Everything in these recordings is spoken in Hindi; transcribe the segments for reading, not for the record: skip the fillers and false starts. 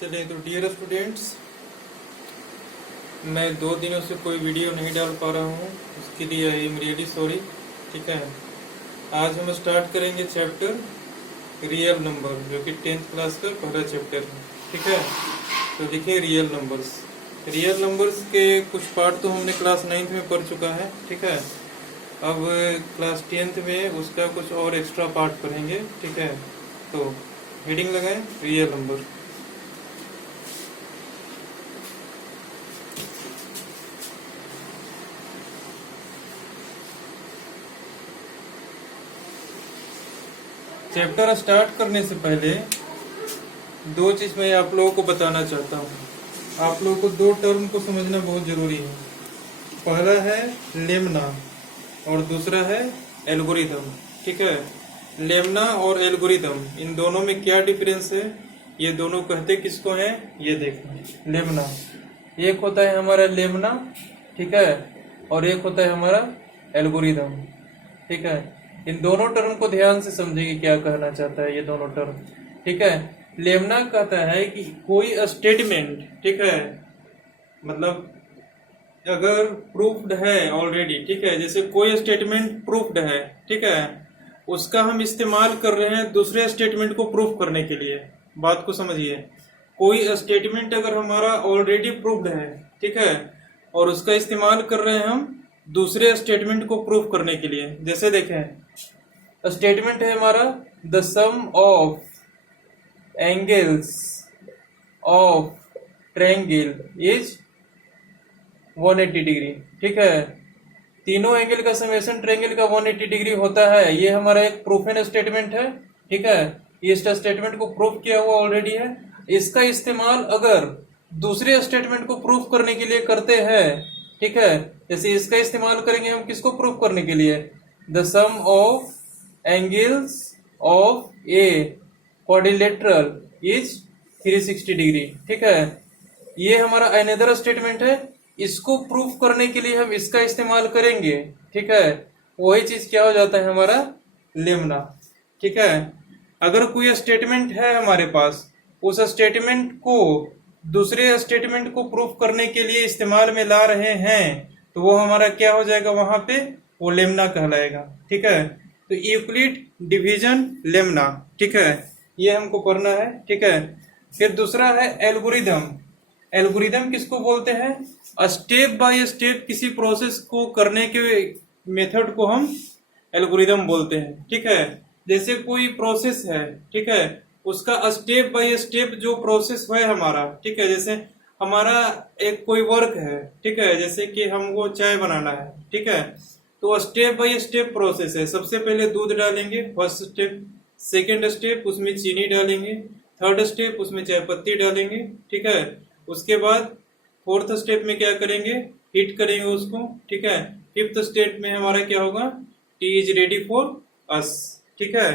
चलिए तो डियर स्टूडेंट्स, मैं 2 दिनों से कोई वीडियो नहीं डाल पा रहा हूँ, उसके लिए आई एम रियली सॉरी। ठीक है, आज हम स्टार्ट करेंगे चैप्टर रियल नंबर, जो कि 10th क्लास का पहला चैप्टर है। ठीक है, तो देखिए रियल नंबर्स। रियल नंबर्स के कुछ पार्ट तो हमने क्लास 9th में पढ़ चुका है। ठीक है, अब क्लास 10th में उसका कुछ और एक्स्ट्रा पार्ट पढ़ेंगे। ठीक है, तो हेडिंग लगाएं रियल नंबर। चैप्टर स्टार्ट करने से पहले दो चीज मैं आप लोगों को बताना चाहता हूँ। आप लोगों को दो टर्म को समझना बहुत जरूरी है। पहला है लेमना और दूसरा है एल्गोरिथम। ठीक है, लेमना और एल्गोरिथम, इन दोनों में क्या डिफरेंस है, ये दोनों कहते किसको हैं, ये देखो। लेमना, एक होता है हमारा लेमना, ठीक है, और एक होता है हमारा एल्गोरिथम। ठीक है, इन दोनों टर्म को ध्यान से समझिए क्या कहना चाहता है ये दोनों टर्म। ठीक है, लेमना कहता है कि कोई स्टेटमेंट, ठीक है, मतलब अगर प्रूफ्ड है ऑलरेडी, ठीक है, जैसे कोई स्टेटमेंट प्रूफ्ड है, ठीक है, उसका हम इस्तेमाल कर रहे हैं दूसरे स्टेटमेंट को प्रूफ करने के लिए। बात को समझिए, कोई स्टेटमेंट अगर हमारा ऑलरेडी प्रूफ्ड है, ठीक है, और उसका इस्तेमाल कर रहे हैं हम दूसरे स्टेटमेंट को प्रूफ करने के लिए। जैसे देखें, स्टेटमेंट है हमारा the sum of angles of triangle is 180 degree. ठीक है, तीनों एंगल का समेशन ट्रायंगल का 180 डिग्री होता है। ये हमारा एक प्रूफन स्टेटमेंट है। ठीक है, इस स्टेटमेंट को प्रूफ किया हुआ ऑलरेडी है। इसका इस्तेमाल अगर दूसरे स्टेटमेंट को प्रूफ करने के लिए करते हैं, ठीक है, जैसे इसका इस्तेमाल करेंगे हम किसको प्रूफ करने के लिए, the sum of angles of a quadrilateral is 360 degree. ठीक है, ये हमारा अनदर स्टेटमेंट है। इसको प्रूफ करने के लिए हम इसका इस्तेमाल करेंगे। ठीक है, वही चीज क्या हो जाता है हमारा लेमना। ठीक है, अगर कोई स्टेटमेंट है हमारे पास, उस स्टेटमेंट को दूसरे स्टेटमेंट को प्रूफ करने के लिए इस्तेमाल में ला रहे हैं, तो वो हमारा क्या हो जाएगा, वहां पे वो लेमना कहलाएगा। ठीक है, तो यूक्लिड डिवीजन लेमना। ठीक है, ये हमको पढ़ना है। ठीक है, फिर दूसरा है एल्गोरिदम। एल्गोरिदम किसको बोलते हैं, स्टेप बाय स्टेप किसी प्रोसेस को करने के मेथड को हम एल्गोरिदम बोलते हैं। ठीक है, जैसे कोई प्रोसेस है, ठीक है, उसका स्टेप बाय स्टेप जो प्रोसेस है हमारा, ठीक है, जैसे हमारा एक कोई वर्क है, ठीक है, जैसे कि हमको चाय बनाना है, ठीक है, तो स्टेप बाय स्टेप प्रोसेस है। सबसे पहले दूध डालेंगे, फर्स्ट स्टेप। सेकेंड स्टेप उसमें चीनी डालेंगे। थर्ड स्टेप उसमें चाय पत्ती डालेंगे। ठीक है, उसके बाद फोर्थ स्टेप में क्या करेंगे, हीट करेंगे उसको। ठीक है, फिफ्थ स्टेप में हमारा क्या होगा, T is ready for us. ठीक है,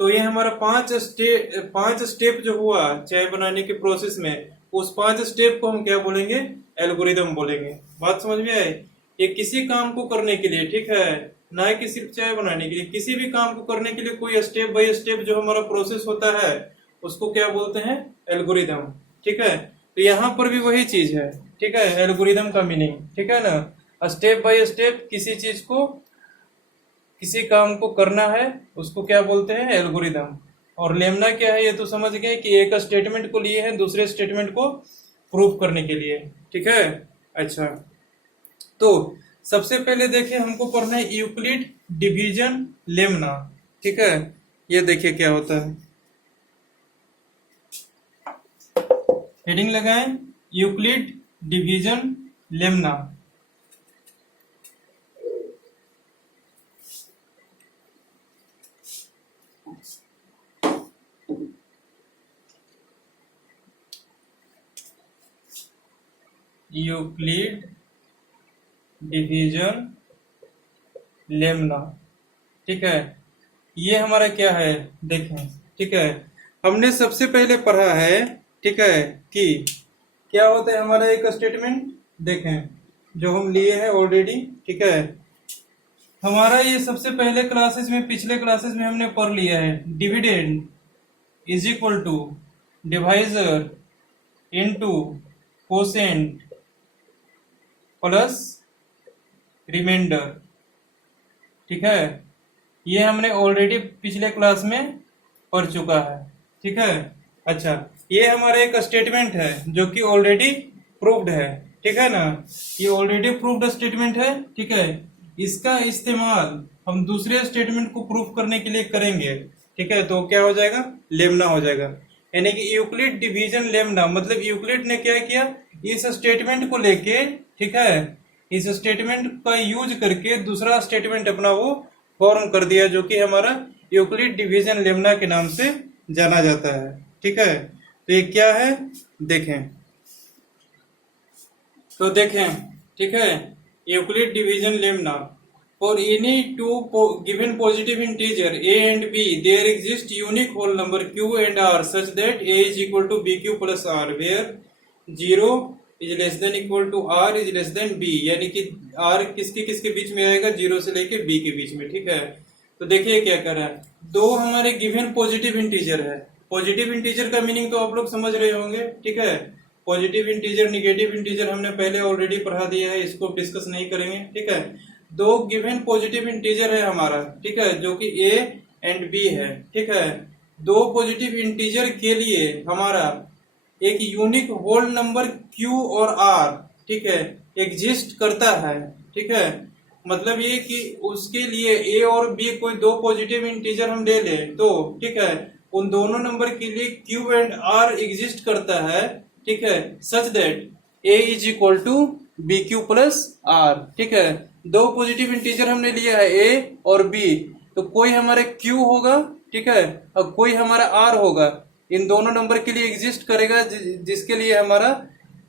तो ये हमारा पांच स्टेप जो हुआ चाय बनाने के प्रोसेस में, उस 5 स्टेप को हम क्या बोलेंगे, एल्गोरिदम बोलेंगे। बात समझ में आए, ये किसी काम को करने के लिए, ठीक है, ना कि सिर्फ चाय बनाने के लिए, किसी भी काम को करने के लिए कोई स्टेप बाय स्टेप जो हमारा प्रोसेस होता है उसको क्या बोलते हैं, एल्गोरिदम। ठीक है, तो यहाँ पर भी वही चीज है। ठीक है, एल्गोरिदम का मीनिंग, ठीक है ना, स्टेप बाय स्टेप किसी चीज को, किसी काम को करना है, उसको क्या बोलते हैं, एल्गोरिदम। और लेमना क्या है, ये तो समझ गए कि एक स्टेटमेंट को लिए हैं दूसरे स्टेटमेंट को प्रूफ करने के लिए। ठीक है, अच्छा, तो सबसे पहले देखिए हमको पढ़ना है यूक्लिड डिवीजन लेमना। ठीक है, ये देखिए क्या होता है, हेडिंग लगाएं Euclid division Lemna. Euclid division Lemna. ठीक है, ये हमारा क्या है, देखें। ठीक है, हमने सबसे पहले पढ़ा है, ठीक है, कि क्या होता है हमारा एक स्टेटमेंट, देखें जो हम लिए हैं ऑलरेडी। ठीक है, हमारा ये सबसे पहले क्लासेस में, पिछले क्लासेस में हमने पढ़ लिया है, dividend is equal to divisor into quotient plus remainder. ठीक है, ये हमने ऑलरेडी पिछले क्लास में पढ़ चुका है। ठीक है, अच्छा, ये हमारा एक स्टेटमेंट है जो कि ऑलरेडी प्रूव्ड है। ठीक है ना, ये ऑलरेडी प्रूव्ड स्टेटमेंट है। ठीक है, इसका इस्तेमाल हम दूसरे स्टेटमेंट को प्रूफ करने के लिए करेंगे। ठीक है, तो क्या हो जाएगा, लेमना हो जाएगा। यानी कि यूक्लिड डिवीजन लेमना, मतलब यूक्लिड ने क्या किया, इस स्टेटमेंट को लेके, ठीक है, इस स्टेटमेंट का यूज करके दूसरा स्टेटमेंट अपना वो फॉर्म कर दिया, जो कि हमारा यूक्लिड डिवीजन लेमना के नाम से जाना जाता है। ठीक है, तो ये क्या है देखें, तो देखें, ठीक है, Euclid division Lemna, for any two given positive integer a and b there exist unique whole number q and r such that a is equal to bq plus r where 0 is less than equal to r is less than b, यानी कि r किसके किसके बीच में आएगा, 0 से लेके b के बीच में। ठीक है, तो देखिए क्या कर रहा है, दो हमारे गिवन पॉजिटिव इंटीजर है। पॉजिटिव इंटीजर का मीनिंग तो आप लोग समझ रहे होंगे। ठीक है, पॉजिटिव इंटीजर निगेटिव इंटीजर हमने पहले ऑलरेडी पढ़ा दिया है, इसको डिस्कस नहीं करेंगे। ठीक है, दो गिवन पॉजिटिव इंटीजर है हमारा, ठीक है, जो कि a एंड b है। ठीक है, दो पॉजिटिव इंटीजर के लिए हमारा एक यूनिक होल नंबर q और r, ठीक है, एग्जिस्ट करता है। ठीक है, मतलब ये कि उसके लिए a और b कोई दो पॉजिटिव इंटीजर हम ले ले तो, ठीक है, उन दोनों नंबर के लिए q एंड r एग्जिस्ट करता है। ठीक है, such that a is equal to b q plus r. ठीक है, दो पॉजिटिव इंटीजर हमने लिया है a और b, तो कोई हमारा q होगा, ठीक है, और कोई हमारा r होगा। इन दोनों नंबर के लिए एग्जिस्ट करेगा जिसके लिए हमारा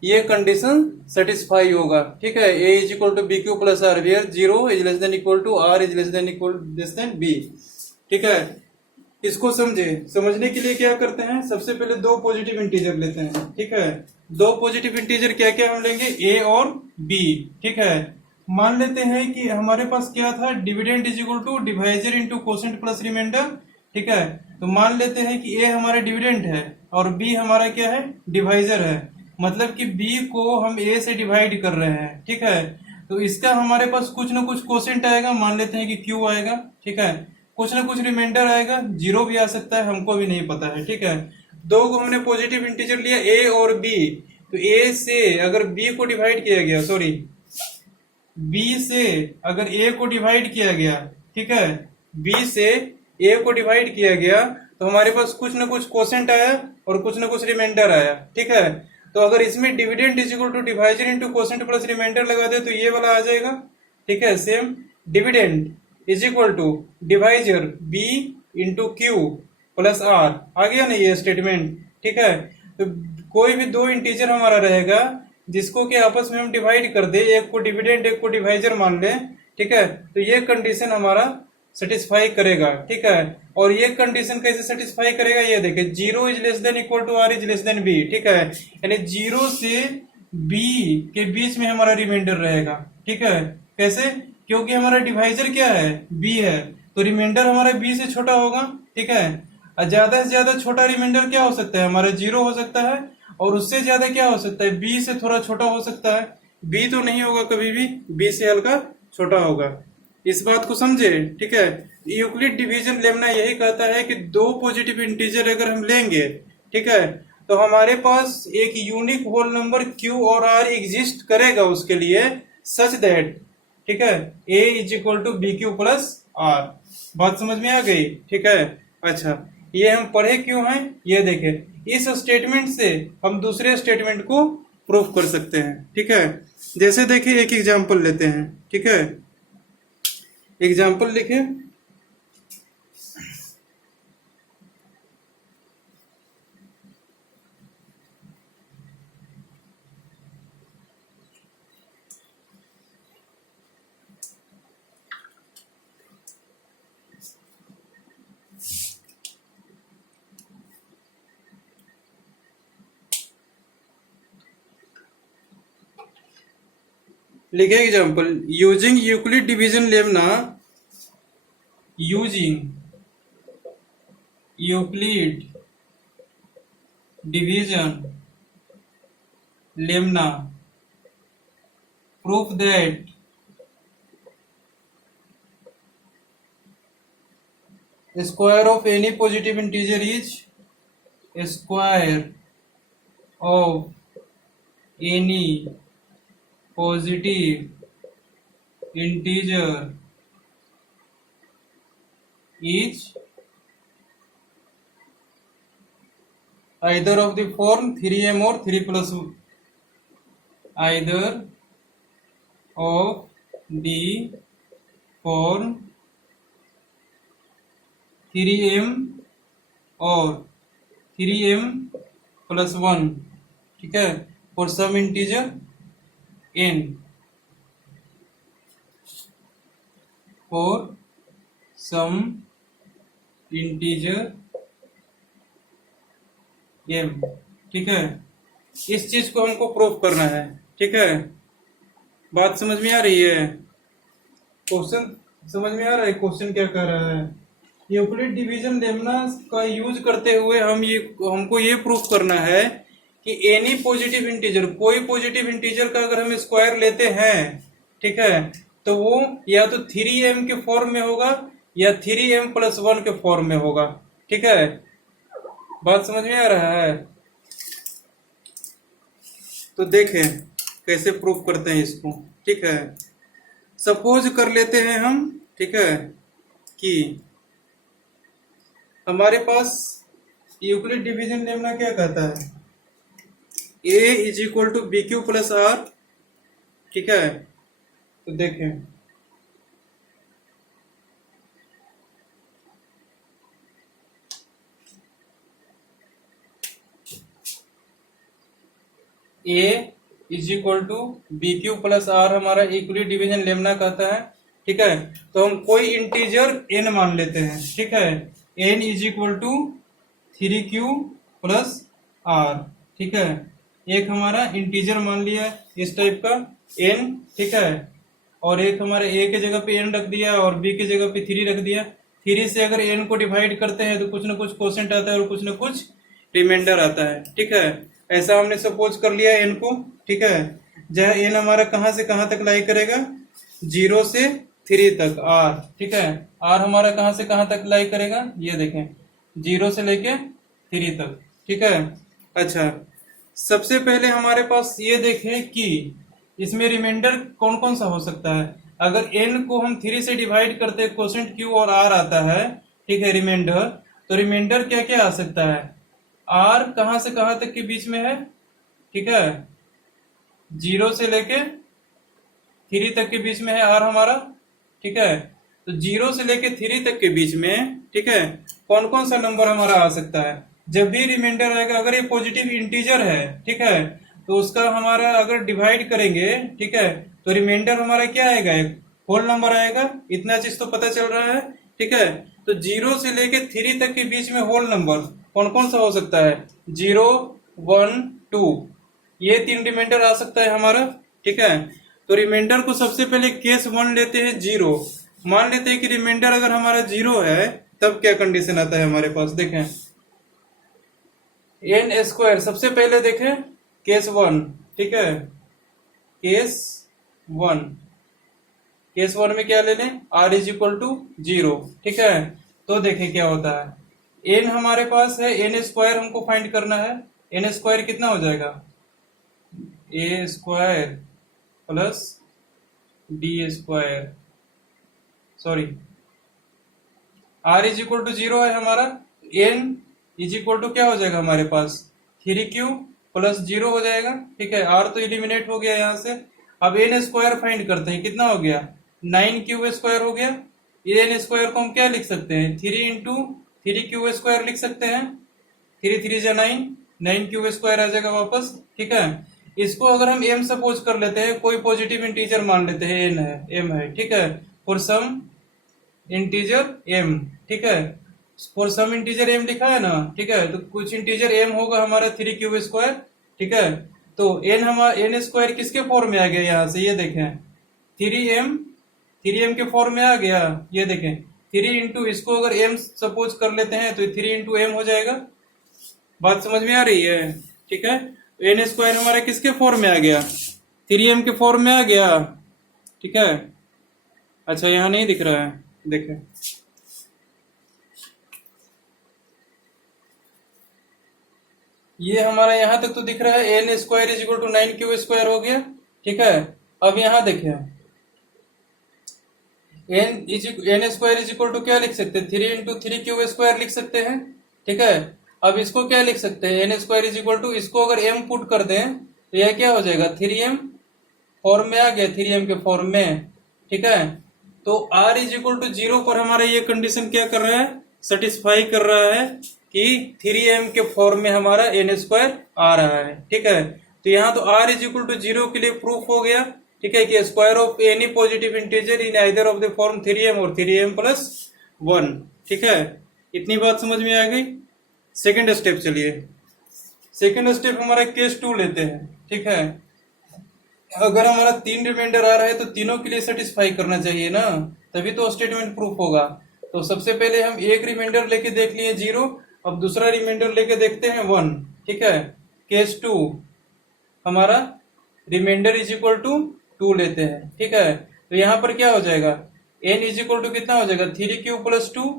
ये कंडीशन सेटिस्फाई होगा। ठीक है, a is equal to b q plus r where 0 is less than equal to r is less than b। ठीक है, इसको समझने के लिए क्या करते हैं, सबसे पहले दो पॉजिटिव इंटीजर लेते हैं। ठीक है, दो पॉजिटिव इंटीजर क्या क्या हम लेंगे, a और b। ठीक है, मान लेते हैं कि हमारे पास क्या था, dividend is equal to divisor into quotient plus remainder. ठीक है, तो मान लेते हैं कि a हमारा डिविडेंड है और b हमारा क्या है, डिवाइजर है, मतलब कि b को हम a से डिवाइड कर रहे हैं। ठीक है, तो इसका हमारे पास कुछ ना कुछ कोसेंट आएगा, मान लेते हैं कि q आएगा। ठीक है, कुछ ना कुछ रिमाइंडर आएगा, 0 भी आ सकता है, हमको भी नहीं पता है। ठीक है, दो को हमने पॉजिटिव इंटीजर लिया a और b, तो a से अगर b को डिवाइड किया गया, सॉरी, b से अगर a को डिवाइड किया गया, ठीक है, b से a को डिवाइड किया गया, तो हमारे पास कुछ ना कुछ कोसेंट आया और कुछ ना कुछ रिमाइंडर आया। ठीक है, तो अगर इसमें dividend is equal to divisor into quotient plus remainder लगा दे तो ये वाला आ जाएगा। ठीक है, same dividend is equal to divisor b into q plus r, आ गया ना ये स्टेटमेंट। ठीक है, तो कोई भी दो इंटीजर हमारा रहेगा जिसको कि आपस में हम डिवाइड कर दे, एक को डिविडेंड एक को डिवाइजर मान ले। ठीक है, तो ये कंडीशन हमारा सेटिस्फाई करेगा। ठीक है, और ये कंडीशन कैसे सेटिस्फाई करेगा, ये देखे, 0 is less than equal to r is less than b। ठीक है, यानी 0 से b के बीच में हमारा रिमाइंडर रहेगा। ठीक है, कैसे, क्योंकि हमारा डिवाइजर क्या है, b है, तो रिमाइंडर हमारा b से छोटा होगा। ठीक है, ज्यादा से ज्यादा छोटा रिमाइंडर क्या हो सकता है, हमारा 0 हो सकता है, और उससे ज्यादा क्या हो सकता है, b से थोड़ा छोटा हो सकता है। b तो नहीं होगा कभी भी, b से हल्का छोटा होगा। इस बात को समझे। ठीक है, यूक्लिड डिवीजन लेमना यही कहता है कि दो पॉजिटिव इंटीजर अगर हम लेंगे, ठीक है, तो हमारे पास एक यूनिक होल नंबर q और r एग्जिस्ट करेगा उसके लिए, सच दैट, ठीक है, a is equal to b q plus r. बात समझ में आ गई। ठीक है, अच्छा, ये हम पढ़े क्यों हैं, ये देखे, इस स्टेटमेंट से हम दूसरे स्टेटमेंट को प्रूफ कर सकते हैं। ठीक है, जैसे देखिए एक एग्जांपल लेते हैं। ठीक है, एग्जाम्पल लिखे, लिखे example, using Euclid division Lemna, using Euclid division Lemna proof that square of any positive integer is square of any positive integer is either of the form 3m or 3 plus either of the form 3m और 3m plus 1, ठीक है, for some integer n, for some integer m, ठीक है। इस चीज को हमको प्रूव करना है, ठीक है। बात समझ में आ रही है? क्वेश्चन समझ में आ रहा है? क्वेश्चन क्या कर रहा है? यूक्लिड डिवीजन लेमना का यूज करते हुए हमको ये प्रूफ करना है कि एनी पॉजिटिव इंटीजर, कोई पॉजिटिव इंटीजर का अगर हम स्क्वायर लेते हैं, ठीक है, तो वो या तो 3m के फॉर्म में होगा या 3m प्लस 1 के फॉर्म में होगा, ठीक है। बात समझ में आ रहा है? तो देखें कैसे प्रूफ करते हैं इसको, ठीक है। सपोज कर लेते हैं हम, ठीक है, कि हमारे पास यूक्लिड डिवीजन लेमना क्या कहता है, a is equal to b q plus r, ठीक है। तो देखें a is equal to b q plus r हमारा यूक्लिड डिवीजन लेमना कहता है, ठीक है। तो हम कोई इंटीजर n मान लेते हैं, ठीक है। n is equal to 3q plus r, ठीक है। एक हमारा इंटीजर मान लिया इस टाइप का n, ठीक है, और एक हमारे a के जगह पे n रख दिया और b के जगह पे 3 रख दिया। 3 से अगर n को डिवाइड करते हैं तो कुछ ना कुछ क्वोशेंट आता है और कुछ ना कुछ रिमाइंडर आता है, ठीक है। ऐसा हमने सपोज कर लिया n को, ठीक है। जहाँ n हमारा कहां से कहां तक लाई करेगा, 0 से 3 तक r, ठीक है। r हमारा कहां से कहां तक लाई करेगा, ये देखें 0 से लेके 3 तक, ठीक है। अच्छा, सबसे पहले हमारे पास ये देखें कि इसमें रिमाइंडर कौन कौन सा हो सकता है। अगर n को हम 3 से डिवाइड करते हैं, क्वोशेंट q और r आता है, ठीक है, रिमाइंडर, तो रिमाइंडर क्या क्या आ सकता है, r कहां से कहां तक के बीच में है, ठीक है, 0 से लेके 3 तक के बीच में है r हमारा, ठीक है। तो 0 से लेके 3 तक के बीच में, ठीक है, कौन कौन सा नंबर हमारा आ सकता है। जब भी रिमाइंडर आएगा, अगर ये पॉजिटिव इंटीजर है, ठीक है, तो उसका हमारा अगर डिवाइड करेंगे, ठीक है, तो रिमाइंडर हमारा क्या आएगा, एक होल नंबर आएगा। इतना चीज तो पता चल रहा है, ठीक है। तो 0 से लेके 3 तक के बीच में होल नंबर कौन कौन सा हो सकता है, 0, 1, 2, ये 3 रिमाइंडर आ सकता है हमारा, ठीक है। तो रिमाइंडर को सबसे पहले केस 1 लेते हैं, 0 मान लेते हैं कि रिमाइंडर अगर हमारा 0 है, तब क्या कंडीशन आता है हमारे पास, देखें n स्क्वायर, सबसे पहले देखें केस 1, ठीक है, केस 1, केस 1 में क्या ले लें, r इज इक्वल टू 0, ठीक है। तो देखें क्या होता है, n हमारे पास है, n स्क्वायर हमको फाइंड करना है। n स्क्वायर कितना हो जाएगा, a square plus b square, sorry, r is equal to 0 है हमारा, n इज इक्वल टू क्या हो जाएगा हमारे पास, 3q प्लस 0 हो जाएगा, ठीक है। r तो एलिमिनेट हो गया यहाँ से। अब n स्क्वायर फाइंड करते हैं, कितना हो गया, 9q स्क्वायर हो गया। ये n स्क्वायर को हम क्या लिख सकते हैं, 3 इंटू 3q स्क्वायर लिख सकते हैं, 3 3 जा 9, 9q स्क्वायर आ जाएगा वापस, ठीक है। इसको अगर हम m सपोज कर लेते हैं, कोई पॉजिटिव इंटीजर मान लेते हैं, n है, m है, ठीक है, फॉर सम इंटीजर m, ठीक है, फॉर सम इंटीजर m लिखा है ना, ठीक है। तो कुछ इंटीजर m होगा हमारा 3q स्क्वायर, ठीक है। तो n हमारा n स्क्वायर किसके फॉर्म में आ गया, यहाँ से ये देखें 3m के फॉर्म में आ गया, ये देखें 3 इंटू, इसको अगर m सपोज कर लेते हैं तो 3 इंटू m हो जाएगा। बात समझ में आ रही है, ठीक है। एन स्क्वायर हमारा किसके फॉर्म में आ गया, 3m के फॉर्म में आ गया। ठीक है, अच्छा यहाँ नहीं दिख रहा है, देखें ये हमारा यहाँ तक तो दिख रहा है, n square is equal to 9q² हो गया। ठीक है, अब यहाँ देखें n square is equal to क्या लिख सकते हैं, 3 इंटू 3q² लिख सकते हैं। ठीक है, अब इसको क्या लिख सकते हैं, n square is equal to, इसको अगर m पुट कर दें तो यह क्या हो जाएगा, 3m फॉर्म में आ गया, 3m के फॉर्म में। ठीक है, तो r इज इक्वल टू 0 पर हमारा ये कंडीशन क्या कर रहा है, सेटिस्फाई कर रहा है कि 3m के फॉर्म में हमारा एन स्क्वायर आ रहा है। ठीक है, तो यहाँ तो r इज इक्वल टू 0 के लिए प्रूफ हो गया। ठीक है, कि square of any positive integer in either of the form 3m और 3m प्लस 1। ठीक है, इतनी बात समझ में आ गई। सेकेंड स्टेप, चलिए सेकेंड स्टेप हमारा केस 2 लेते हैं। ठीक है, अगर हमारा 3 रिमाइंडर आ रहा है तो तीनों के लिए सेटिस्फाई करना चाहिए ना, तभी तो स्टेटमेंट प्रूफ होगा। तो सबसे पहले हम एक रिमाइंडर लेके देख लिए 0, अब दूसरा रिमाइंडर लेके देखते हैं 1। ठीक है, केस 2 हमारा रिमाइंडर इज इक्वल टू 2 लेते हैं। ठीक है, तो यहाँ पर क्या हो जाएगा, n इज इक्वल टू कितना हो जाएगा, 3q प्लस 2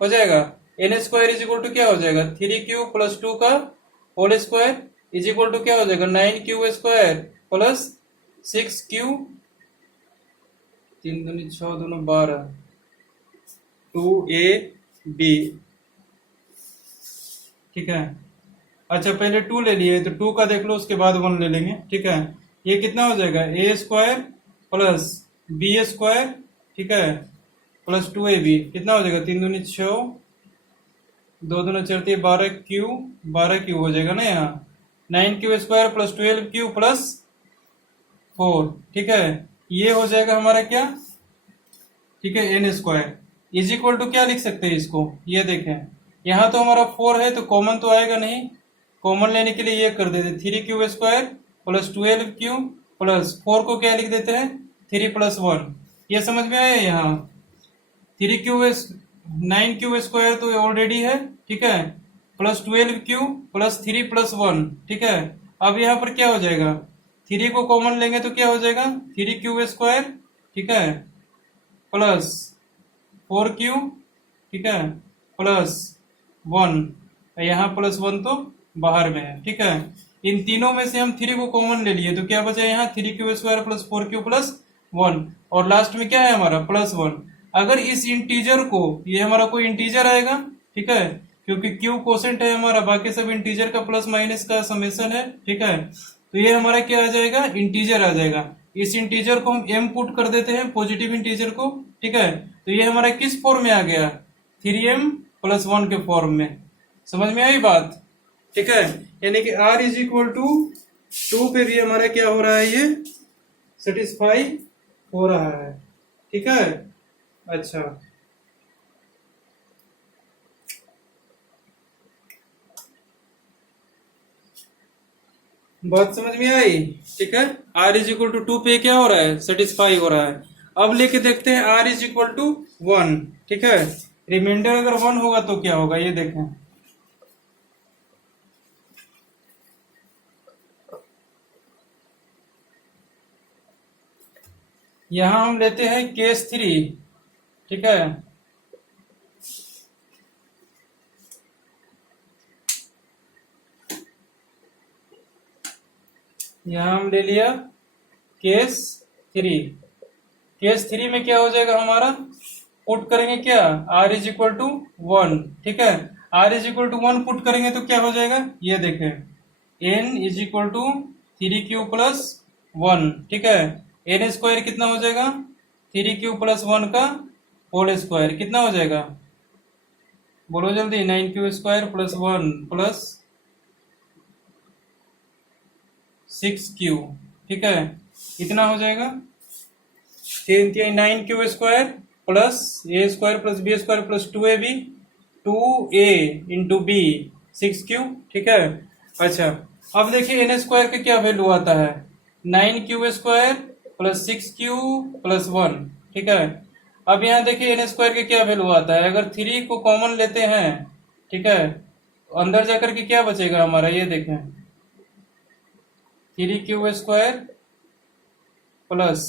हो जाएगा। N square is equal to क्या हो जाएगा, 3q प्लस 2 का whole square is equal to क्या हो जाएगा, 9q² प्लस 6q, 3 दूनी 6 दोनों 12, 2ab। ठीक है, अच्छा पहले 2 ले लिए तो 2 का देख लो, उसके बाद 1 ले लेंगे। ठीक है, ये कितना हो जाएगा, a² प्लस b²। ठीक है, प्लस 2ab कितना हो जाएगा, 3 दूनी 6, 2 दूना 4 12q हो जाएगा ना, यहाँ 9q² प्लस 12q प्लस 4। ठीक है, ये हो जाएगा हमारा क्या, ठीक है, n square is equal to क्या लिख सकते हैं इसको, ये देखें यहाँ तो हमारा 4 है तो कॉमन तो आएगा नहीं, कॉमन लेने के लिए ये कर देते 3q² प्लस 12q प्लस 4 को क्या लिख देते हैं, 3 प्लस 1। ये समझ में आया, यहाँ 9q² तो ऑलरेडी है। ठीक है, प्लस 12q प्लस 3 प्लस 1। ठीक है, अब यहाँ पर क्या हो जाएगा, 3 को कॉमन लेंगे तो क्या हो जाएगा, 3q²। ठीक है, प्लस 4q। ठीक है, प्लस 1, यहाँ प्लस 1 तो बाहर में है। ठीक है, इन तीनों में से हम 3 को कॉमन ले लिए तो क्या बचा यहाँ, 3q² प्लस 4q प्लस 1, और लास्ट में क्या है हमारा प्लस 1। अगर इस इंटीजर को, ये हमारा कोई इंटीजर आएगा। ठीक है, क्योंकि q कोसेंट है हमारा, बाकी सब इंटीजर का प्लस माइनस का समेशन है। ठीक है, तो ये हमारा क्या आ जाएगा, इंटीजर आ जाएगा। इस इंटीजर को हम m पुट कर देते हैं, पॉजिटिव इंटीजर को। ठीक है, तो ये हमारा किस फॉर्म में आ गया, 3m प्लस 1 के फॉर्म में। समझ में आई बात। ठीक है, यानी कि r इज इक्वल टू 2 पे भी हमारा क्या हो रहा है, ये सेटिस्फाई हो रहा है। ठीक है, अच्छा बात समझ में आई। ठीक है, r इज इक्वल टू 2 पे क्या हो रहा है, सेटिस्फाई हो रहा है। अब लेके देखते हैं r इज इक्वल टू 1। ठीक है, रिमाइंडर अगर 1 होगा तो क्या होगा, ये देखें यहां हम लेते हैं केस 3। ठीक है, यहां हम ले लिया केस 3। केस 3 में क्या हो जाएगा हमारा, पुट करेंगे क्या, r इज इक्वल टू 1। ठीक है, r is equal to 1 put करेंगे तो क्या हो जाएगा, ये देखें n is equal to 3q plus 1। ठीक है, एन स्क्वायर कितना हो जाएगा, 3q प्लस 1 का होल स्क्वायर कितना हो जाएगा, बोलो जल्दी, 9q² प्लस 1 प्लस 6q। ठीक है, कितना हो जाएगा, 9q² plus a² plus b² plus 2ab, 2a into b 6q। ठीक है, अच्छा अब देखिए एन स्क्वायर का क्या वैल्यू आता है, 9q² प्लस 6q प्लस 1। ठीक है, अब यहाँ देखिए एन स्क्वायर का क्या वैल्यू आता है, अगर 3 को कॉमन लेते हैं। ठीक है, अंदर जाकर के क्या बचेगा हमारा, ये देखें 3q² प्लस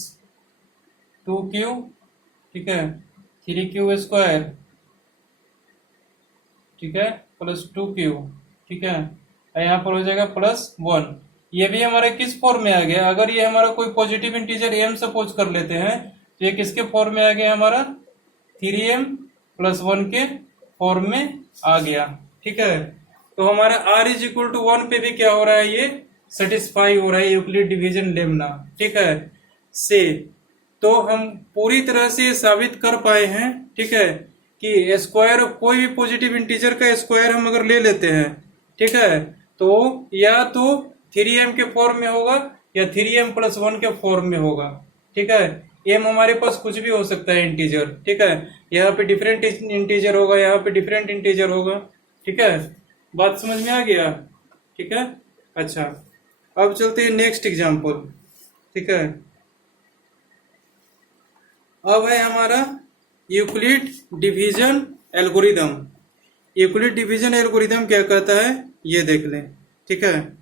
2q, ठीक है, 3q², ठीक है, प्लस 2q, ठीक है, यहाँ पर हो जाएगा +1। ये भी हमारे किस फॉर्म में आ गया? अगर ये हमारा कोई पॉजिटिव इंटीजर m सपोज कर लेते हैं तो ये किसके फॉर्म में आ गया? हमारा 3m + 1 के फॉर्म में आ गया, ठीक है। तो हमारा r = 1 पे भी क्या हो रहा है? ये सेटिस्फाई हो रहा है यूक्लिड डिवीजन लेम्ना, ठीक है, से। तो हम पूरी तरह से साबित कर पाए हैं, ठीक है, कि स्क्वायर कोई भी पॉजिटिव इंटीजर का स्क्वायर हम अगर ले लेते हैं, ठीक है, तो या तो 3m के फॉर्म में होगा या 3m + 1 के फॉर्म में होगा, ठीक है। m हमारे पास कुछ भी हो सकता है इंटीजर, ठीक है, यहाँ पे डिफरेंट इंटीजर होगा, यहाँ पे डिफरेंट इंटीजर होगा, ठीक है। बात समझ में आ गया? ठीक है, अच्छा, अब चलते हैं नेक्स्ट एग्जाम्पल, ठीक है। अब है हमारा Euclid division algorithm. Euclid division algorithm क्या कहता है ये देख लें, ठीक है।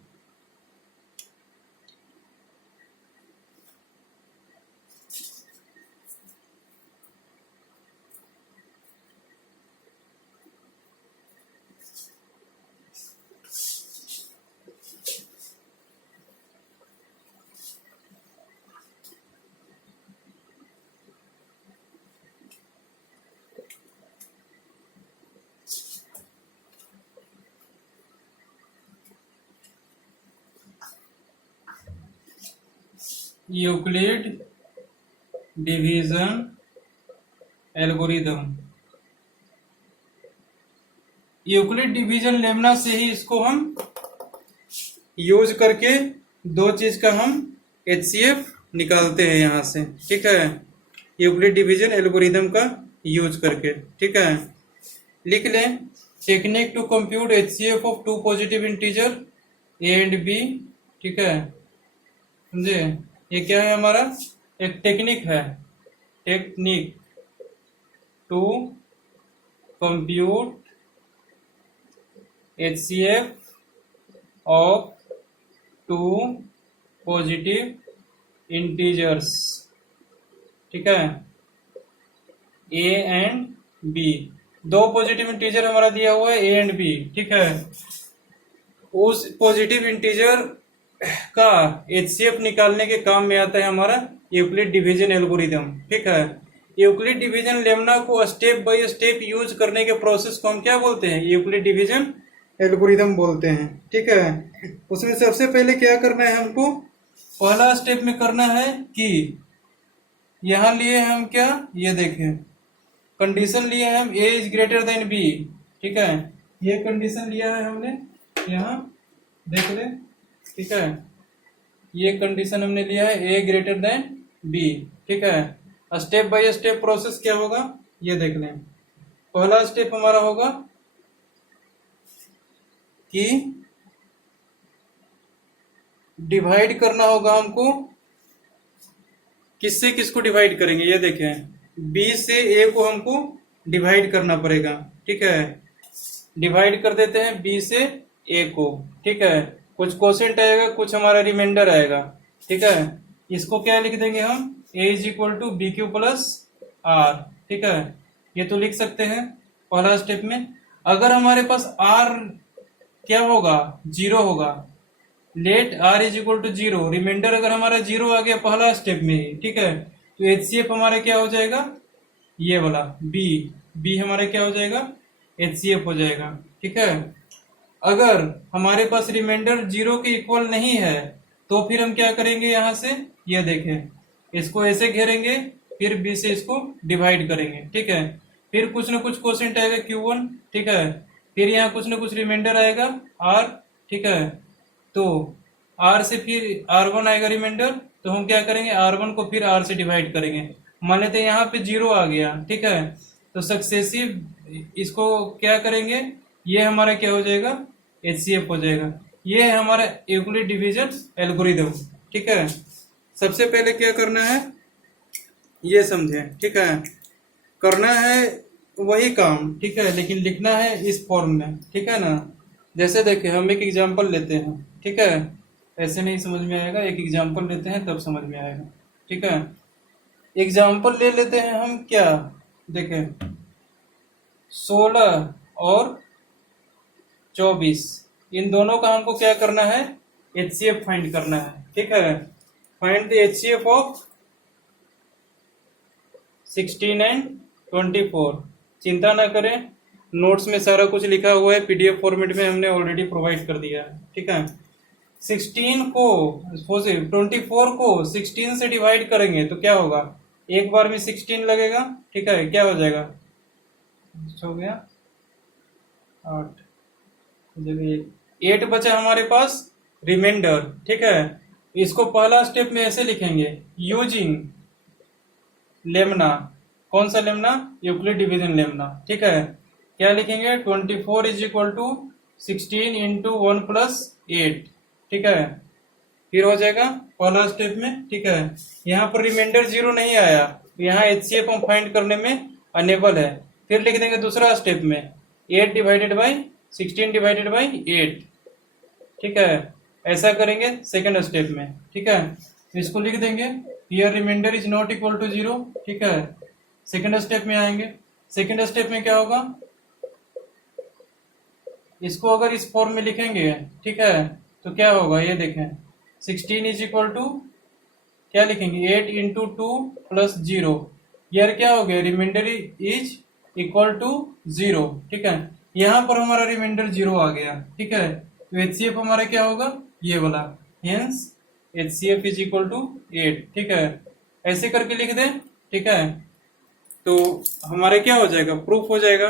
Euclid division algorithm, Euclid division lemma से ही इसको हम यूज करके दो चीज का हम HCF निकालते हैं यहां से, ठीक है, यूक्लिड डिवीजन एल्गोरिदम का यूज करके, ठीक है। लिख लें, technique to compute HCF of two positive integer A and B, ठीक है, समझे। ये क्या है हमारा? एक टेक्निक है, technique to compute HCF of two positive integers, ठीक है, A एंड B। दो पॉजिटिव इंटीजर हमारा दिया हुआ है A एंड B, ठीक है। उस पॉजिटिव इंटीजर का HCF निकालने के काम में आता है हमारा यूक्लिड डिवीजन एल्गोरिदम, ठीक है। यूक्लिड डिवीजन लेम्ना को स्टेप बाय स्टेप यूज करने के प्रोसेस को हम क्या बोलते हैं? यूक्लिड डिवीजन एल्गोरिदम बोलते हैं, ठीक है। उसमें सबसे पहले क्या करना है हमको? पहला स्टेप में करना है कि यहां लिए हम क्या, ये देखें, कंडीशन लिए हम A is greater than B, ठीक है, ये कंडीशन लिया है हमने, यहां देख ले, ठीक है, ये कंडीशन हमने लिया है A ग्रेटर देन B, ठीक है। स्टेप बाय स्टेप प्रोसेस क्या होगा ये देख लें। पहला स्टेप हमारा होगा कि डिवाइड करना होगा हमको, किससे किसको डिवाइड करेंगे ये देखें, B से A को हमको डिवाइड करना पड़ेगा, ठीक है। डिवाइड कर देते हैं B से A को, ठीक है। कुछ क्वोशिएंट आएगा, कुछ हमारा रिमाइंडर आएगा, ठीक है। इसको क्या लिख देंगे हम? A = BQ + R, ठीक है, ये तो लिख सकते हैं पहला स्टेप में। अगर हमारे पास R क्या होगा? 0 होगा, लेट R = 0, रिमाइंडर अगर हमारा 0 आ गया पहला स्टेप में ही, ठीक है, तो HCF हमारा क्या हो जाएगा? ये वाला B हमारा क्या हो जाएगा? HCF हो जाएगा, ठीक है। अगर हमारे पास रिमाइंडर 0 के इक्वल नहीं है तो फिर हम क्या करेंगे? यहां से ये देखें, इसको ऐसे घेरेंगे, फिर B से इसको डिवाइड करेंगे, ठीक है। फिर कुछ ना कुछ क्वोशिएंट आएगा Q1, ठीक है, फिर यहाँ कुछ ना कुछ रिमाइंडर आएगा R, ठीक है। तो R से फिर R1 आएगा रिमाइंडर, तो हम क्या करेंगे? R1 को फिर R से डिवाइड करेंगे। मान लेते हैं यहाँ पे 0 आ गया, ठीक है, तो सक्सेसिव इसको क्या करेंगे? ये हमारा क्या हो जाएगा? HCF हो जाएगा। ये है हमारा यूक्लिड डिवीजन एल्गोरिदम, ठीक है। सबसे पहले क्या करना है ये समझें, ठीक है। करना है वही काम, ठीक है, लेकिन लिखना है इस फॉर्म में, ठीक है ना। जैसे देखें, हम एक एग्जांपल लेते हैं, ठीक है। ऐसे नहीं समझ में आएगा, एक एग्जाम्पल लेते हैं तब समझ में आएगा। ठीक है, एग्जाम्पल ले लेते हैं हम, क्या देखें, 16 और 24, इन दोनों का हमको क्या करना है, HCF फाइंड करना है। ठीक है, find the HCF of 16 and 24। चिंता ना करें, नोट्स में सारा कुछ लिखा हुआ है, PDF फॉर्मेट में हमने ऑलरेडी प्रोवाइड कर दिया है। ठीक है, 16 को 24 को 16 से डिवाइड करेंगे तो क्या होगा, एक बार में 16 लगेगा। ठीक है, क्या हो जाएगा, हो गया 8, 8 बचा हमारे पास रिमाइंडर। ठीक है, इसको पहला स्टेप में ऐसे लिखेंगे, यूजिंग लेमना। कौन सा लेमना, यूक्लिड डिवीजन लेमना। ठीक है, क्या लिखेंगे, 24 is equal to 16 into 1 plus 8। ठीक है, फिर हो जाएगा पहला स्टेप में। ठीक है, यहाँ पर रिमाइंडर 0 नहीं आया, यहाँ HCF हम फाइंड करने में अनेबल है। फिर लिख देंगे दूसरा स्टेप में 8 डिवाइडेड बाई 16 डिवाइडेड बाई 8। ठीक है, ऐसा करेंगे सेकंड स्टेप में। ठीक है, इसको लिख देंगे, here remainder is not equal to 0। ठीक है, सेकंड स्टेप में आएंगे। सेकंड स्टेप में क्या होगा, इसको अगर इस फॉर्म में लिखेंगे, ठीक है, तो क्या होगा ये देखें, 16 इज इक्वल टू क्या लिखेंगे, 8 इंटू 2 प्लस 0। यार क्या हो गया, रिमाइंडर इज इक्वल टू 0। ठीक है, यहाँ पर हमारा रिमाइंडर 0 आ गया। ठीक है, तो HCF हमारा क्या होगा, ये वाला, hence HCF is equal to 8। ठीक है, ऐसे करके लिख दें। ठीक है, तो हमारे क्या हो जाएगा, प्रूफ हो जाएगा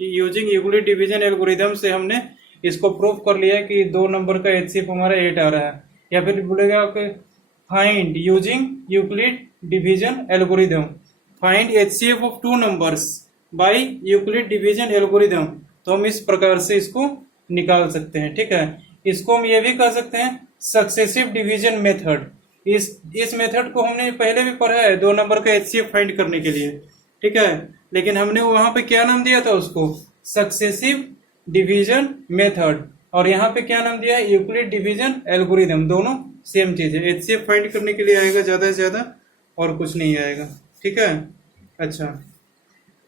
कि यूजिंग यूक्लिड डिवीजन एल्गोरिथम से हमने इसको प्रूफ कर लिया है कि 2 नंबर का HCF हमारा 8 आ रहा है। या फिर बोलेगा कि find using Euclid division algorithm, find HCF of 2 numbers by Euclid division algorithm. तो हम इस प्रकार से इसको निकाल सकते हैं। ठीक है, इसको हम ये भी कह सकते हैं सक्सेसिव डिवीजन मेथड। इस मेथड को हमने पहले भी पढ़ा है 2 नंबर का HCF फाइंड करने के लिए। ठीक है, लेकिन हमने वहां पे क्या नाम दिया था उसको, सक्सेसिव डिवीजन मेथड, और यहाँ पे क्या नाम दिया है, यूक्लिड डिवीजन एल्गोरिथम। दोनों सेम चीज है, HCF फाइंड करने के लिए आएगा ज्यादा से ज्यादा, और कुछ नहीं आएगा। ठीक है, अच्छा,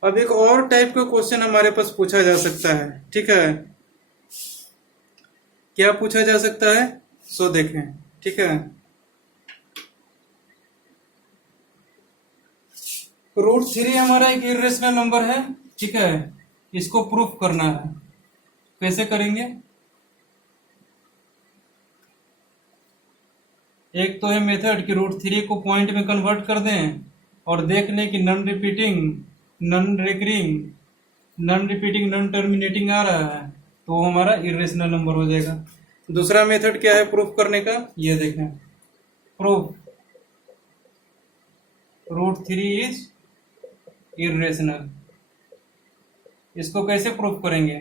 अब एक और टाइप का क्वेश्चन हमारे पास पूछा जा सकता है। ठीक है, क्या पूछा जा सकता है, सो देखें। ठीक है, √3 हमारा एक इरेशनल नंबर है। ठीक है, इसको प्रूफ करना है, कैसे करेंगे, एक तो है मेथड कि √3 को पॉइंट में कन्वर्ट कर दें और देख लें कि non repeating, non recurring, non repeating, non terminating आ रहा है, तो वो हमारा इरेशनल नंबर हो जाएगा। दूसरा मेथड क्या है प्रूफ करने का, ये देखें, प्रूफ √3 इज इरेशनल। इसको कैसे प्रूफ करेंगे,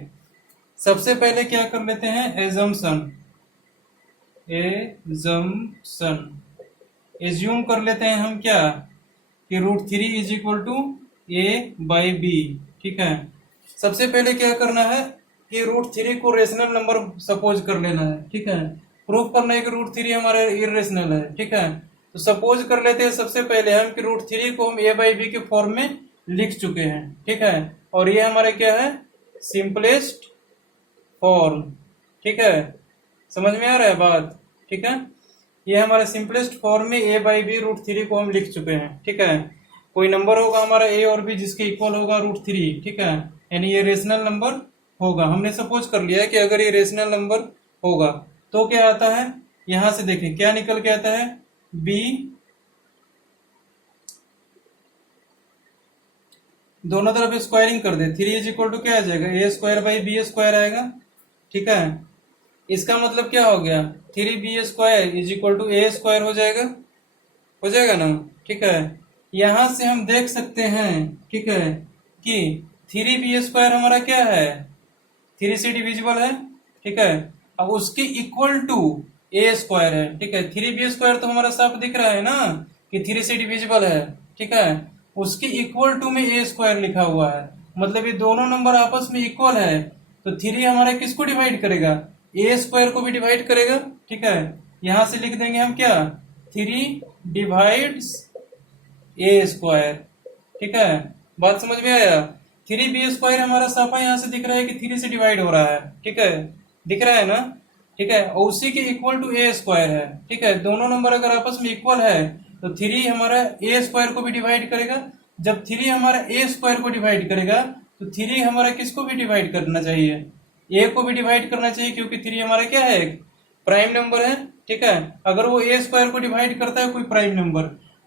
सबसे पहले क्या कर लेते हैं, एजम्पशन एज्यूम कर लेते हैं हम क्या, कि √3 इज इक्वल टू A/B। ठीक है, सबसे पहले क्या करना है कि √3 को रेशनल नंबर सपोज कर लेना है। ठीक है, प्रूफ करना है कि √3 हमारा इरेशनल है। ठीक है, तो सपोज कर लेते हैं सबसे पहले हम कि √3 को हम A/B के फॉर्म में लिख चुके हैं। ठीक है, और ये हमारा क्या है, सिंपलेस्ट फॉर्म। ठीक है, समझ में आ रहा है बात। ठीक है, ये हमारा सिंपलेस्ट फॉर्म में A/B √3 को हम लिख चुके हैं। ठीक है, कोई नंबर होगा हमारा A और B जिसके इक्वल होगा √3। ठीक है, यानी ये रेशनल नंबर होगा। हमने सपोज कर लिया है कि अगर ये रेशनल नंबर होगा तो क्या आता है, यहां से देखें क्या निकल के आता है, B, दोनों तरफ स्क्वायरिंग कर दे, 3 इज इक्वल टू क्या आ जाएगा, A²/B² आएगा। ठीक है, इसका मतलब क्या हो गया, 3B² is equal to A² हो जाएगा ना। ठीक है, यहां से हम देख सकते हैं, ठीक है, कि 3B² हमारा क्या है, 3 से डिविजिबल है। ठीक है, अब उसके इक्वल टू A² है। ठीक है, 3B² तो हमारा साफ दिख रहा है ना कि 3 से डिविजिबल है। ठीक है, उसके इक्वल टू में A² लिखा हुआ है, मतलब ये दोनों नंबर आपस में इक्वल है। तो 3 हमारा किसको डिवाइड करेगा, A² को भी डिवाइड करेगा। ठीक है, यहां से लिख देंगे हम क्या, 3 डिवाइड्स ए स्क्वायर। ठीक है, बात समझ में आया। 3b² हमारा साफा यहाँ से दिख रहा है कि 3 से डिवाइड हो रहा है। ठीक है, दिख रहा है ना। ठीक है, और उसी के इक्वल टू ए स्क्वायर है। ठीक है, दोनों नंबर अगर आपस में इक्वल है तो 3 हमारा ए स्क्वायर को भी डिवाइड करेगा। जब 3 हमारा ए स्क्वायर को डिवाइड करेगा तो 3 हमारा किसको भी डिवाइड करना चाहिए, ए को भी डिवाइड करना चाहिए, क्योंकि 3 हमारा क्या है, प्राइम नंबर है। ठीक है, अगर वो ए स्क्वायर को डिवाइड करता है कोई प्राइम नंबर,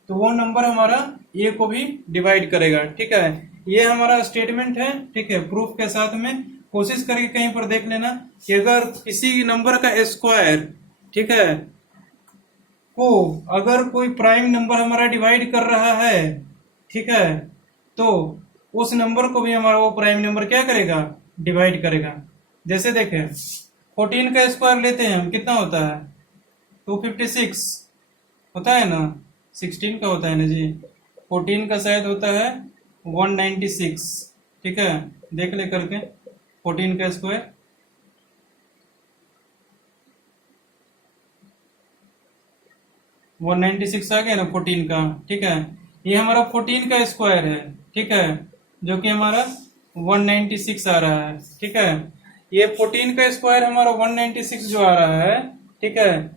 तो वो नंबर हमारा ए को भी डिवाइड करेगा। ठीक है, ये हमारा स्टेटमेंट है। ठीक है, प्रूफ के साथ में कोशिश करके कहीं पर देख लेना कि अगर किसी नंबर का स्क्वायर, ठीक है, को अगर कोई प्राइम नंबर हमारा डिवाइड कर रहा है, ठीक है, तो उस नंबर को भी हमारा वो प्राइम नंबर क्या करेगा, डिवाइड करेगा। जैसे देखें 14 का स्क्वायर लेते हैं हम, कितना होता है, 256 होता है ना, 16 का होता है ना जी, 14 का शायद होता है 196। ठीक है, देख ले करके 14 का स्क्वायर, वन 196 आ गया ना 14 का। ठीक है, ये हमारा 14 का स्क्वायर है। ठीक है, जो कि हमारा 196 आ रहा है। ठीक है, ये 14 का स्क्वायर हमारा 196 जो आ रहा है। ठीक है,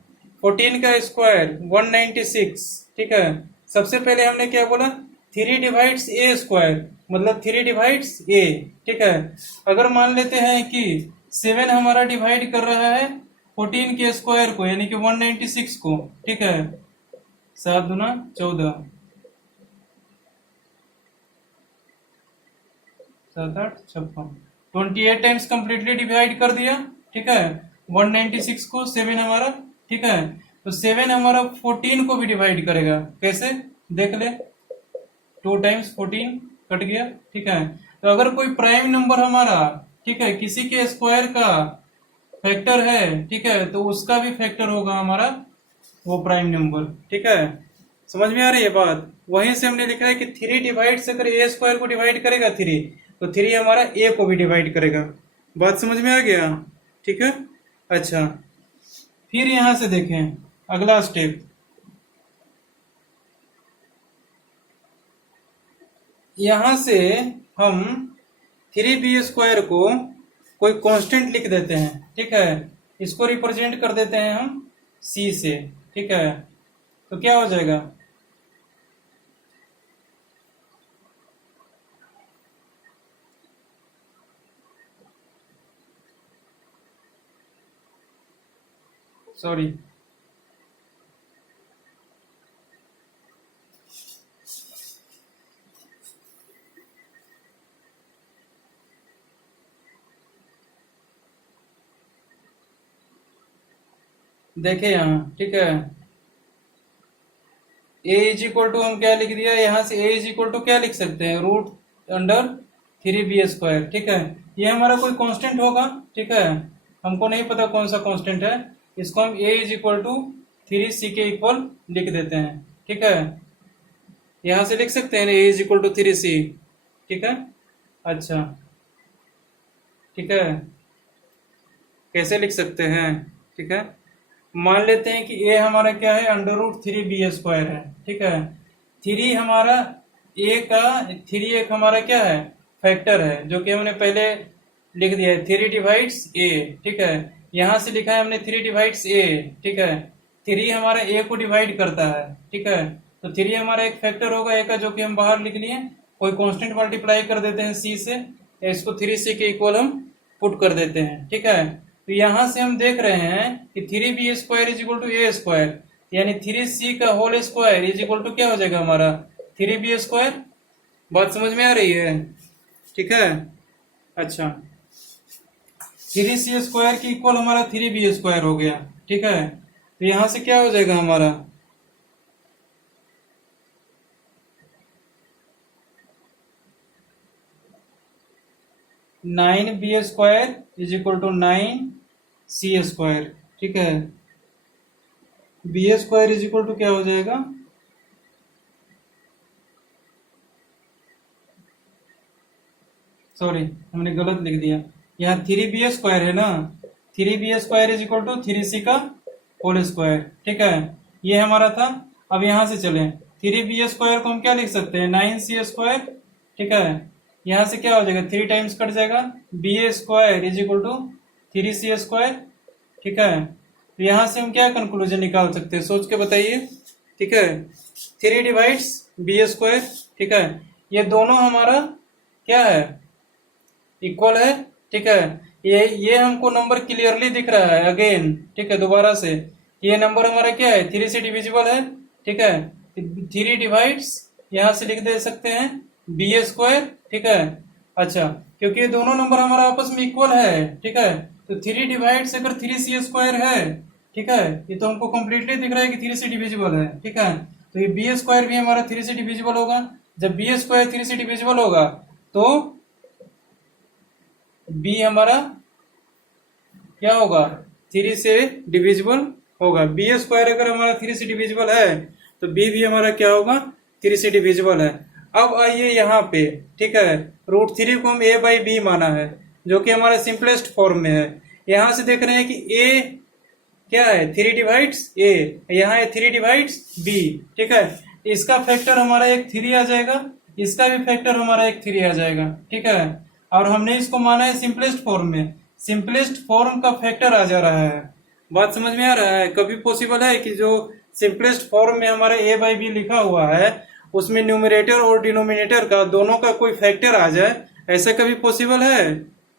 14 का स्क्वायर 196। ठीक है, सबसे पहले हमने क्या बोला, 3 डिवाइड्स ए स्क्वायर, मतलब 3 डिवाइड्स ए। ठीक है, अगर मान लेते हैं कि 7 हमारा डिवाइड कर रहा है 14 के स्क्वायर को, यानी कि 196 को। ठीक है, 7 दूना 14, 7 8 56, 28 टाइम्स कंप्लीटली डिवाइड कर दिया। ठीक है, 196 को 7 हमारा। ठीक है, तो 7 हमारा 14 को भी डिवाइड करेगा। कैसे, देख ले, 2 टाइम्स 14 कट गया। ठीक है, तो अगर कोई प्राइम नंबर हमारा, ठीक है, किसी के स्क्वायर का फैक्टर है, ठीक है, तो उसका भी फैक्टर होगा हमारा वो प्राइम नंबर। ठीक है, समझ में आ रही है बात। वहीं से हमने लिखा है कि 3 डिवाइड से अगर ए स्क्वायर को डिवाइड करेगा 3, तो 3 हमारा ए को भी डिवाइड करेगा। बात समझ में आ गया। ठीक है, अच्छा, फिर यहां से देखें अगला स्टेप। यहां से हम 3b² को कोई कांस्टेंट लिख देते हैं। ठीक है, इसको रिप्रेजेंट कर देते हैं हम c से। ठीक है, तो क्या हो जाएगा, सॉरी, देखे यहाँ। ठीक है, a इज इक्वल टू हम क्या लिख दिया, यहाँ से a इज इक्वल टू क्या लिख सकते हैं, √3b²। ठीक है, ये हमारा कोई कांस्टेंट होगा। ठीक है, हमको नहीं पता कौन सा कांस्टेंट है, इसको हम a is equal to 3c के इक्वल लिख देते हैं। ठीक है, यहां से लिख सकते हैं a is equal to 3c। ठीक है, अच्छा, ठीक है, कैसे लिख सकते हैं। ठीक है, मान लेते हैं कि a हमारा क्या है, √3b² है। ठीक है, 3 हमारा a का 3 एक हमारा क्या है, फैक्टर है, जो कि हमने पहले लिख दिया है 3 डिवाइड्स a। ठीक है, यहां से लिखा है हमने 3 डिवाइड्स a। ठीक है, 3 हमारा a को डिवाइड करता है। ठीक है, तो 3 हमारा एक फैक्टर होगा a का, जो कि हम बाहर लिख लिए। कोई कांस्टेंट मल्टीप्लाई कर देते हैं c से, इसको 3c के इक्वल हम पुट कर देते हैं। ठीक है, तो यहां से हम देख रहे हैं कि 3b² is equal to a², यानी 3c का whole square is equal to क्या हो जाएगा हमारा, 3b²। बात समझ में आ रही है। ठीक है, अच्छा, 3c² की इक्वल हमारा 3b² हो गया। ठीक है, तो यहां से क्या हो जाएगा हमारा, (9b² is equal to 9c²। ठीक है, b² इज इक्वल टू क्या हो जाएगा, सॉरी हमने गलत लिख दिया, यहाँ 3b² है ना, 3b² is equal to 3c का होल स्क्वायर, ठीक है, ये हमारा था। अब यहाँ से चलें, 3b² को हम क्या लिख सकते हैं, 9c², ठीक है, यहाँ से क्या हो जाएगा, 3 टाइम्स कट जाएगा, b² is equal to 3c², ठीक है। तो यहाँ से हम क्या कंक्लूजन निकाल सकते हैं, सोच के बताइए, ठीक है। 3 डिवाइड्स b², ठीक है, ये दोनों हमारा क्या है, इक्वल है, ठीक है। ये हमको नंबर क्लियरली दिख रहा है अगेन, ठीक है, दोबारा से ये नंबर हमारा क्या है, 3 से डिविजिबल है, ठीक है। 3 डिवाइड्स यहाँ से लिख दे सकते हैं b², ठीक है। अच्छा, क्योंकि ये दोनों नंबर हमारा आपस में इक्वल है, ठीक है, तो 3 डिवाइड्स अगर 3c² है, ठीक है, ये तो हमको कंप्लीटली दिख रहा है कि 3 से डिविजिबल है, ठीक है। तो ये b² भी हमारा 3 से डिविजिबल होगा। जब b² 3 से डिविजिबल होगा तो b हमारा क्या होगा, 3 से डिविजिबल होगा। b² अगर हमारा 3 से डिविजिबल है तो b भी हमारा क्या होगा, 3 से डिविजिबल है। अब आइए यहाँ पे, ठीक है, √3 को हम a/b माना है, जो कि हमारा सिंपलेस्ट फॉर्म में है। यहाँ से देख रहे हैं कि a क्या है, 3 डिवाइड्स a, यहाँ है 3 डिवाइड्स b, ठीक है। इसका फैक्टर हमारा एक 3 आ जाएगा, इसका भी फैक्टर हमारा एक 3 आ जाएगा, ठीक है। और हमने इसको माना है सिंपलेस्ट फॉर्म में, सिंपलेस्ट फॉर्म का फैक्टर आ जा रहा है। बात समझ में आ रहा है? कभी पॉसिबल है कि जो सिंपलेस्ट फॉर्म में हमारा a/b लिखा हुआ है उसमें न्यूमरेटर और डिनोमिनेटर का दोनों का कोई फैक्टर आ जाए, ऐसा कभी पॉसिबल है?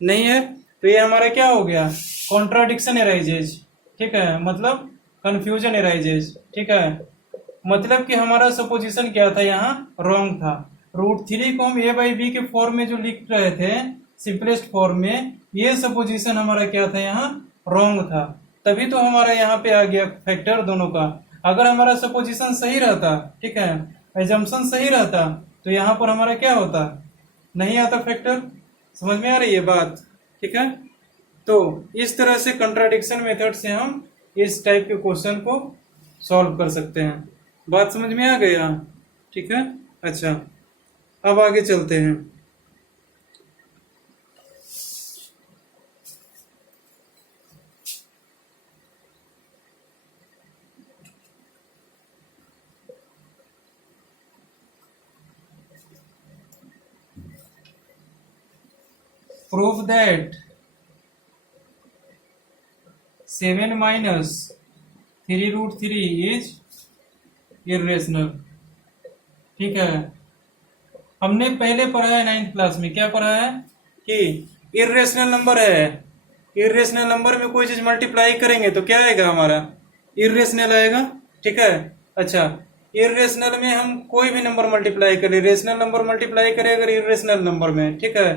नहीं है। तो ये हमारा क्या हो गया, कॉन्ट्राडिक्शन एराइजेज, ठीक है, मतलब कंफ्यूजन एराइजेज, ठीक है। मतलब कि हमारा सपोजिशन क्या था, यहाँ रॉन्ग था। √3 को हम a/b के फॉर्म में जो लिख रहे थे सिंपलेस्ट फॉर्म में, ये सपोजिशन हमारा क्या था, यहाँ रॉन्ग था, तभी तो हमारा यहाँ पे आ गया फैक्टर दोनों का। अगर हमारा सपोजिशन सही रहता, ठीक है, एजम्पशन सही रहता, तो यहाँ पर हमारा क्या होता, नहीं आता फैक्टर। समझ में आ रही है बात? ठीक है, तो इस तरह से कंट्राडिक्शन मेथड से हम इस टाइप के क्वेश्चन को सॉल्व कर सकते हैं। बात समझ में आ गया? ठीक है, अच्छा, अब आगे चलते हैं। Prove that 7 minus 3√3 is irrational। ठीक है, हमने पहले पढ़ा है 9th क्लास में, क्या पढ़ा है कि इर्रेशनल नंबर है, इर्रेशनल नंबर में कोई चीज मल्टीप्लाई करेंगे तो क्या आएगा, हमारा इर्रेशनल आएगा, ठीक है। अच्छा, इर्रेशनल में हम कोई भी नंबर मल्टीप्लाई करें, रेशनल नंबर मल्टीप्लाई करें अगर इर्रेशनल नंबर में, ठीक है,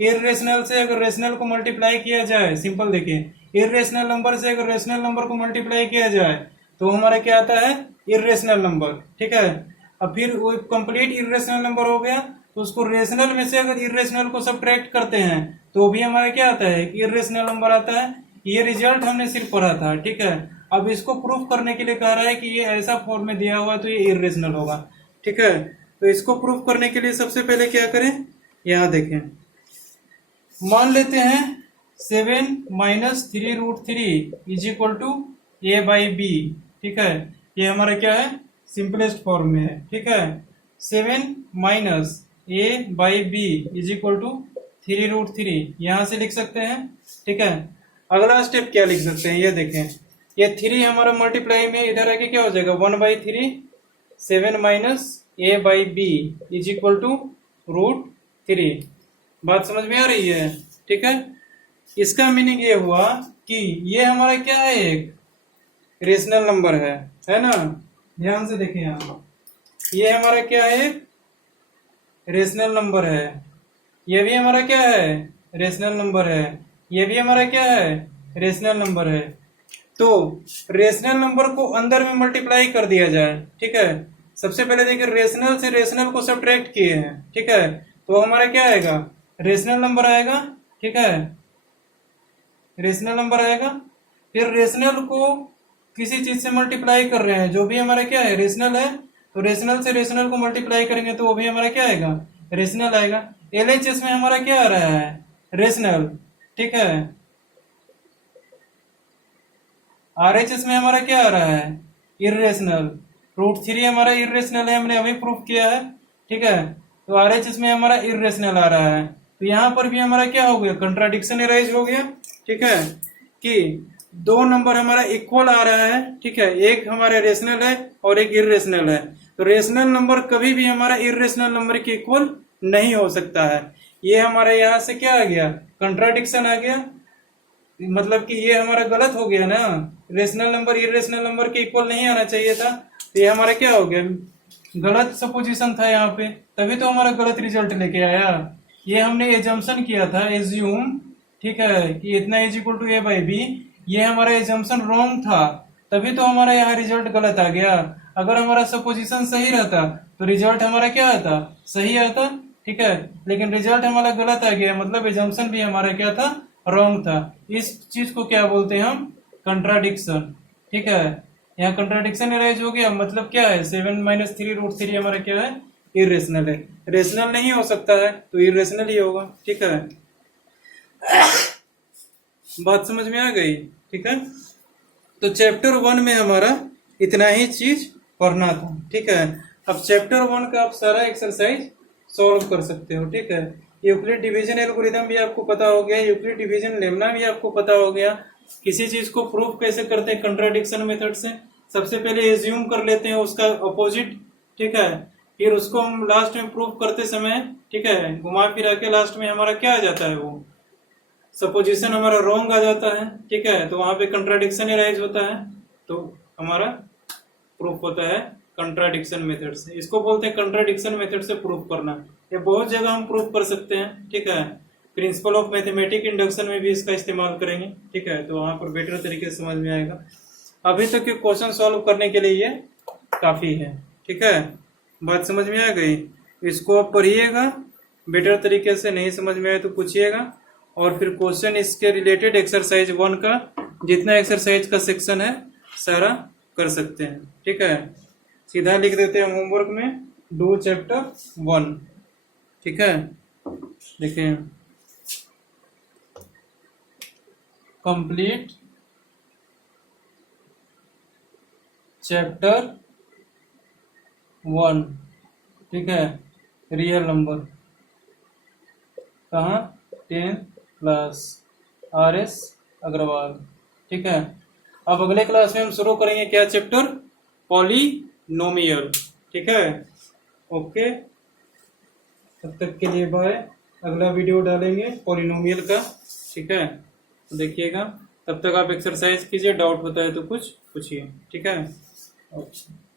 इर्रेशनल से अगर रेशनल को मल्टीप्लाई किया जाए, सिंपल देखिए, इर्रेशनल नंबर से अगर रेशनल नंबर को मल्टीप्लाई किया जाए तो हमारा क्या आता है, इर्रेशनल नंबर, ठीक है। अब फिर वो कंप्लीट इर्रेशनल नंबर हो गया, तो उसको रेशनल में से अगर इर्रेशनल को सब्ट्रैक्ट करते हैं तो भी हमारा क्या आता है, इर्रेशनल नंबर आता है। ये रिजल्ट हमने सिर्फ पढ़ा था, ठीक है। अब इसको प्रूफ करने के लिए कह रहा है कि ये ऐसा फॉर्म में दिया हुआ है तो ये इर्रेशनल होगा, ठीक है। तो इसको प्रूफ करने के लिए सबसे पहले क्या करें, यहाँ देखें, मान लेते हैं 7 minus 3√3 is equal to a/b, ठीक है, ये हमारा क्या है, सिंपलेस्ट फॉर्म में है, ठीक है। 7 minus a/b is equal to 3√3 यहाँ से लिख सकते हैं, ठीक है। अगला स्टेप क्या लिख सकते हैं, ये देखें, ये 3 हमारा मल्टीप्लाई में इधर आके क्या हो जाएगा, 1/3, 7 minus a/b is equal to √3। बात समझ में आ रही है? ठीक है, इसका मीनिंग ये हुआ कि ये हमारा क्या है, एक रेशनल नंबर है ना। ध्यान से देखें, यहाँ ये हमारा क्या है, रेशनल नंबर है, ये भी हमारा क्या है, रेशनल नंबर है, ये भी हमारा क्या है, रेशनल नंबर है। तो रेशनल नंबर को अंदर में मल्टीप्लाई कर दिया जाए, ठीक है। सबसे पहले देखिए, रेशनल से रेशनल को सब्ट्रैक्ट किए हैं, ठीक है, तो हमारा क्या आएगा, रेशनल नंबर आएगा, ठीक है, रेशनल नंबर आएगा। फिर रेशनल को किसी चीज से मल्टीप्लाई कर रहे हैं, जो भी हमारा क्या है, रेशनल है, तो रेशनल से रेशनल को मल्टीप्लाई करेंगे तो वो भी हमारा क्या आएगा, रेशनल आएगा। एलएचएस में हमारा क्या आ रहा है, रेशनल, ठीक है। RHS में हमारा क्या आ रहा है, इर्रेशनल। √3 हमारा इर्रेशनल है, हमने अभी प्रूफ किया है, ठीक है। तो RHS में हमारा इर्रेशनल आ रहा है, तो यहाँ पर भी हमारा क्या हो गया, कंट्राडिक्शन एराइज हो गया, ठीक है, कि दो नंबर हमारा इक्वल आ रहा है, ठीक है, एक हमारा रेशनल है और एक इर्रेशनल है। तो रेशनल नंबर कभी भी हमारा इर्रेशनल नंबर के इक्वल नहीं हो सकता है। ये हमारा यहाँ से क्या आ गया, कंट्राडिक्शन आ गया, मतलब कि ये हमारा गलत हो गया ना, रेशनल नंबर इर्रेशनल नंबर के इक्वल नहीं आना चाहिए था, तो ये हमारा क्या हो गया, गलत सपोजिशन था यहाँ पे, तभी तो हमारा गलत रिजल्ट लेके आया। ये हमने एजम्पशन किया था, एज्यूम, ठीक है, कि इतना इज इक्वल टू A/B, ये हमारा एजम्पशन रॉन्ग था, तभी तो हमारा यहाँ रिजल्ट गलत आ गया। अगर हमारा सपोजिशन सही रहता तो रिजल्ट हमारा क्या आता, सही आता, ठीक है, लेकिन रिजल्ट हमारा गलत आ गया, मतलब एजम्पशन भी हमारा क्या था, रॉन्ग था। इस चीज को क्या बोलते हैं हम, कंट्राडिक्शन, ठीक है। यहाँ कंट्राडिक्शन एराइज हो गया, मतलब क्या है, 7 - 3√3 हमारा क्या है, इरेशनल है। रेशनल नहीं हो सकता है तो इरेशनल ही होगा, ठीक है। बात समझ में आ गई, ठीक है। तो चैप्टर 1 में हमारा इतना ही चीज पढ़ना था, ठीक है। अब चैप्टर 1 का आप सारा एक्सरसाइज सॉल्व कर सकते हो, ठीक है। यूक्लिड डिवीजन एल्गोरिथम भी आपको पता हो गया, यूक्लिड डिवीजन लेमना भी आपको पता हो गया। किसी चीज को प्रूफ कैसे करते हैं, कंट्राडिक्शन मेथड से। सबसे पहले एज्यूम कर लेते हैं उसका अपोजिट, ठीक है, फिर उसको हम लास्ट में प्रूफ करते समय, ठीक है, घुमा फिरा के लास्ट में हमारा क्या आ जाता है, वो सपोजिशन हमारा रॉन्ग आ जाता है, ठीक है, तो वहां पे कंट्राडिक्शन एराइज होता है, तो हमारा प्रूफ होता है कंट्राडिक्शन मेथड से। इसको बोलते हैं कंट्राडिक्शन मेथड से प्रूफ करना। ये बहुत जगह हम प्रूफ कर सकते हैं, ठीक है। प्रिंसिपल ऑफ मैथमेटिक इंडक्शन में भी इसका इस्तेमाल करेंगे, ठीक है, तो वहां पर बेटर तरीके से समझ में आएगा। अभी तक के क्वेश्चन सॉल्व करने के लिए ये काफी है, ठीक है। बात समझ में आ गई, इसको आप पढ़िएगा बेटर तरीके से, नहीं समझ में आए तो पूछिएगा। और फिर क्वेश्चन इसके रिलेटेड एक्सरसाइज 1 का जितना एक्सरसाइज का सेक्शन है सारा कर सकते हैं, ठीक है। सीधा लिख देते हैं होमवर्क में, डू चैप्टर 1, ठीक है। देखिए, कंप्लीट चैप्टर 1, ठीक है, रियल नंबर, कहाँ, 10 क्लास, RS अग्रवाल, ठीक है। अब अगले क्लास में हम शुरू करेंगे क्या चैप्टर, पॉलीनोमियल, ठीक है। ओके, तब तक के लिए बाय। अगला वीडियो डालेंगे पॉलीनोमियल का, ठीक है, तो देखिएगा। तब तक आप एक्सरसाइज कीजिए, डाउट होता है तो कुछ पूछिए, ठीक है। ओके।